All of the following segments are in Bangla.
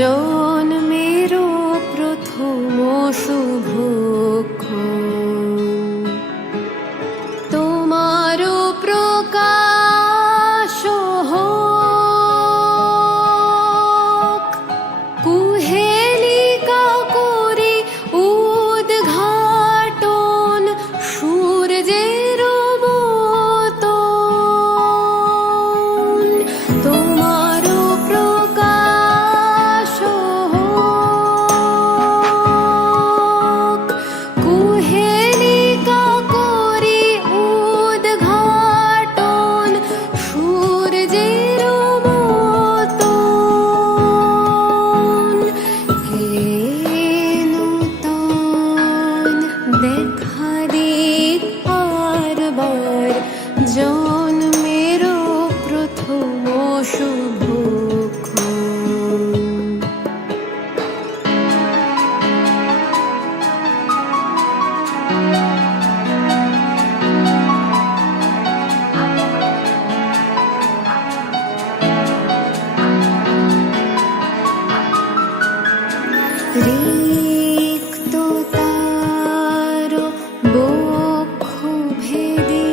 জন্মেরও প্রথম শুভক্ষণ তোমারও প্রকাশ হোক। কুহেলিকা করে উদ্ঘাটন সূর্যের মতন তোমারও প্রকাশ হোক। কুহেলিকা করে উদ্ঘাটন সূর্যের মতন হে নূতন দেখা দিক বারবার জন্মেরও প্রথম শুভক্ষণ। রিক্ততার বক্ষ ভেদে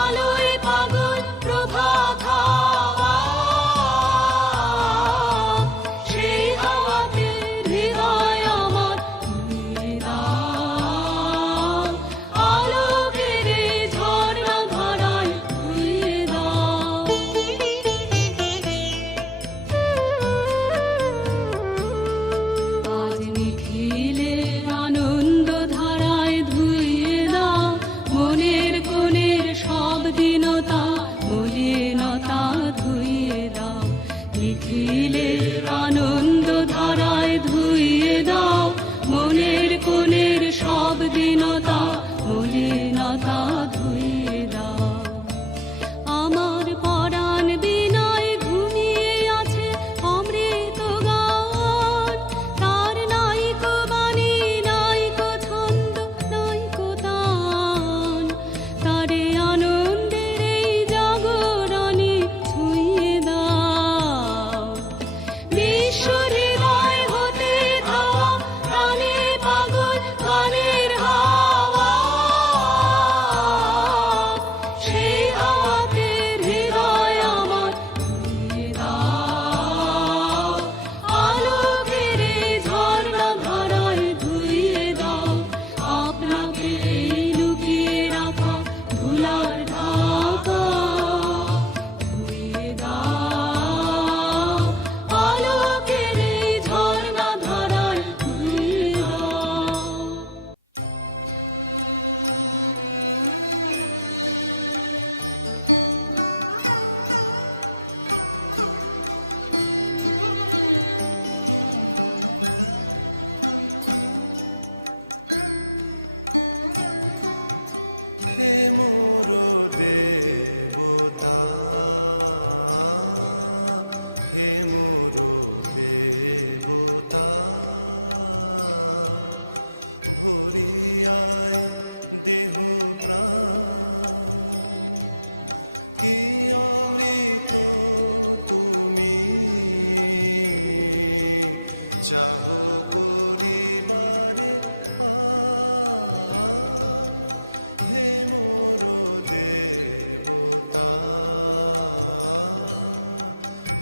আলোয় পাগল প্রভা খাওয়া সেই হাওয়াতে হৃদয় আমার ধুয়ে দাও, আলোকের এই ঝর্ণা ধারায় ধুয়ে দাও। আজ নিখিলের আনন্দ ধারায় ধুয়ে দাও, মনের কোণের সব দীনতা মলিনতা ধুয়ে দাও। নিখিলের আনন্দ ধারায় ধুয়ে দাও, মনের কোণের সব দীনতা মলিনতা ধুয়ে দাও। আমার পরাণ বিনয় ঘুমিয়ে আছে অমৃত গান, তার নাইকো বাণী নাইকো ছন্দ নাইকো তান, তারে আনন্দের এই জাগরণে ছুঁয়ে দাও। বিশ্ব হৃদয় হতে ধাওয়া প্রাণে পাগল গানের হাওয়া, সেই হাওয়াতে হৃদয় আমার ধুয়ে দাও, আলোকের এই ঝর্ণা ধারায় ধুয়ে দাও। আপনাকে লুকিয়ে রাখা ধুলার ঢাকা ধুয়ে দাও, আলোকের এই ঝর্ণা ধারায় ধুয়ে দাও। হে মোর দেবতা, হে মোর দেবতা, ভরিয়ায় দেহ প্রাণ, কি অমৃত তুমি চাহ করিবারে পান। হে মোর দেবতা,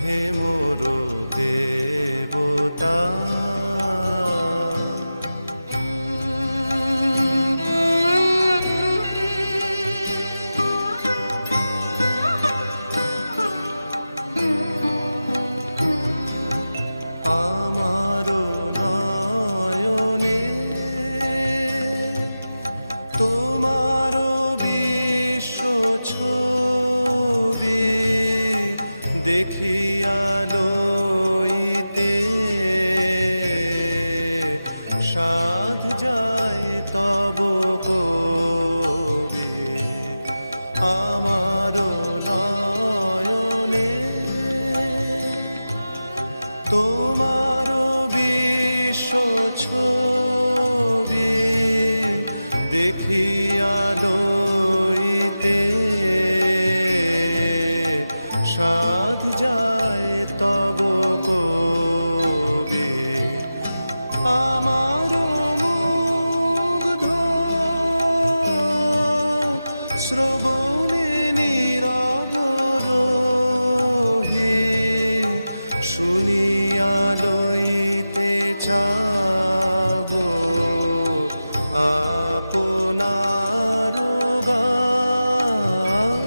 হে মোর দেবতা, আমারো নয়নে তোমারো বিশ্ব ছবি দেখিয়া লইতে সাধ যায় তব কবি। আমারো নয়নে তোমারো বিশ্ব ছবি দেখিয়া লইতে সাধ যায় তব কবি। আমারো মুগ্ধ শ্রবণে নীরব রহি শুনিয়া লইতে চাহ আপনার গান।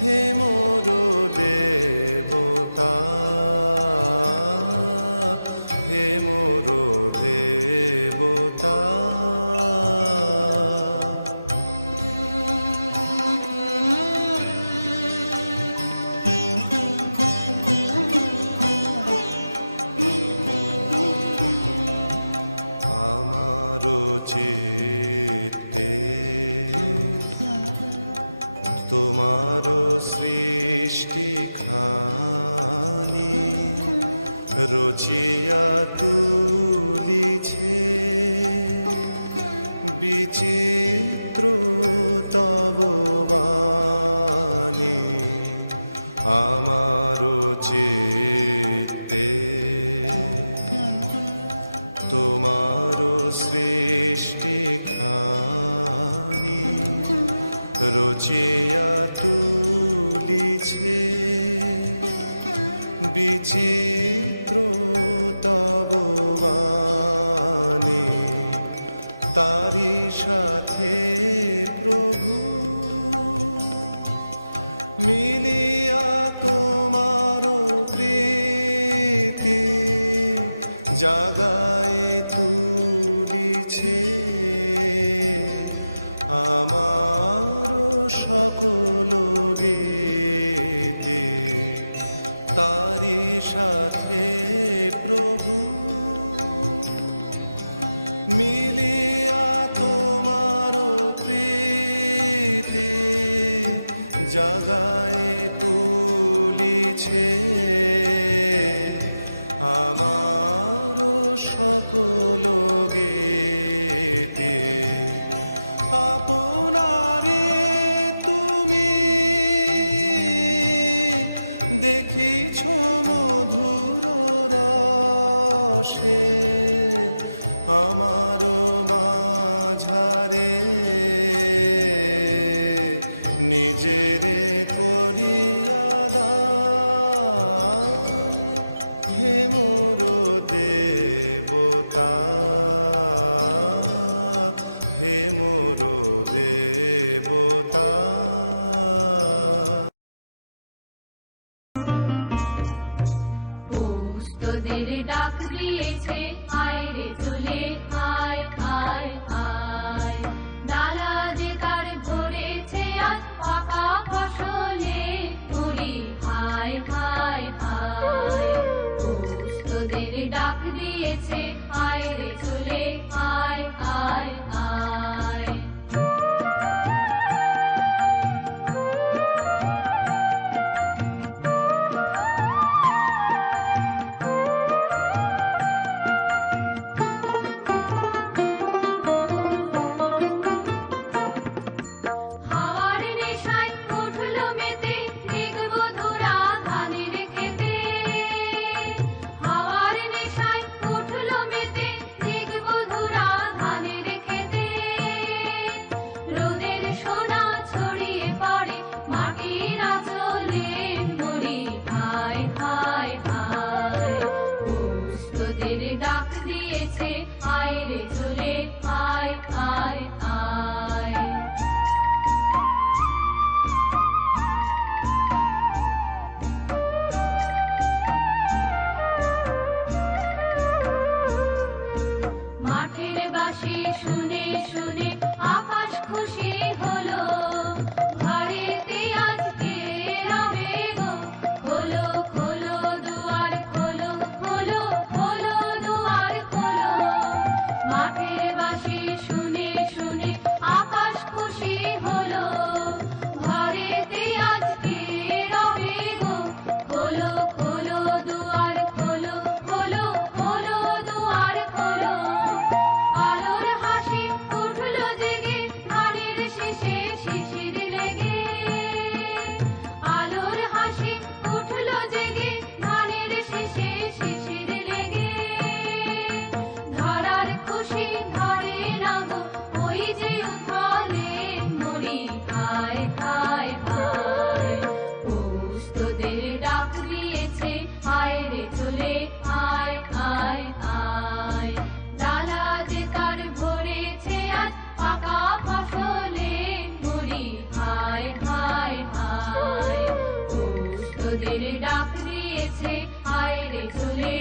হে মোর দেবতা, হে মোর দেবতা, তোমারও সৃষ্টি খানি রচিয়া তুলিছে বিচিত্র তব বাণী আমারও চিত্তে তোমারও সৃষ্টি খানি রচিয়া তুলিছে বিচিত্র তব বাণী তারি সাথে প্রভু মিলিয়া তোমার প্রীতি জাগায় তুলিছে আমার সকল গীতি তারি সাথে প্রভু মিলিয়া তোমার প্রীতি জাগায় তুলিছে আমার সকল গীতি আপনারে তুমি দেখিছ মধুর রসে আমার মাঝারে নিজেরে করিয়া দান হে মোর দেবতা হে মোর দেবতা তোদের ডাক দিয়েছে আয় রে চলে আয় আয় আয় ডালা যে তার ভরেছে আজ পাকা ফসলে মুড়ি হায় হায় হায় তোদের ডাক দিয়েছে আয় রে চলে আয় আয় আয় হাওয়ার নেশায় উঠলো মেতে দেখব ধরা ধানের খেতে হাওয়ার নেশায় উঠলো মেতে দেখব ধরা ধানের খেতে রোদের সোনা ছড়িয়ে পড়ে মাটির আঁচলে মরি হায় হায় হায় তোদের ডাক দিয়েছে আয় রে চলে আয় আয় আয় মাঠের বাঁশি শুনে শুনে আকাশ খুশি হলো ঘরেতে আজকে রবে গো খোলো খোলো দুয়ার খোলো খোলো খোলো দুয়ার খোলো মাঠের বাঁশি শুনে শুনে আকাশ খুশি হলো ঘরেতে আজকে রবে গো খোলো খোলো দুয়ার খোলো খোলো খোলো দুয়ার খোলো আলোর হাসি উঠলো জেগে ধানের শেষে শিশির লেগে আলোর হাসি উঠলো জেগে ধানের শেষে শিশির লেগে ধরার খুশি ধরে না গো ওই যে উথলে মরি হায় হায় হায় তোদের ডাক দিয়েছে আয় রে চলে আয় আয় আয় ডালা যে তার ভরেছে আজ পাকা ফসলে মরি হায় হায় হায় তোদের ডাক দিয়েছে আয় রে চলে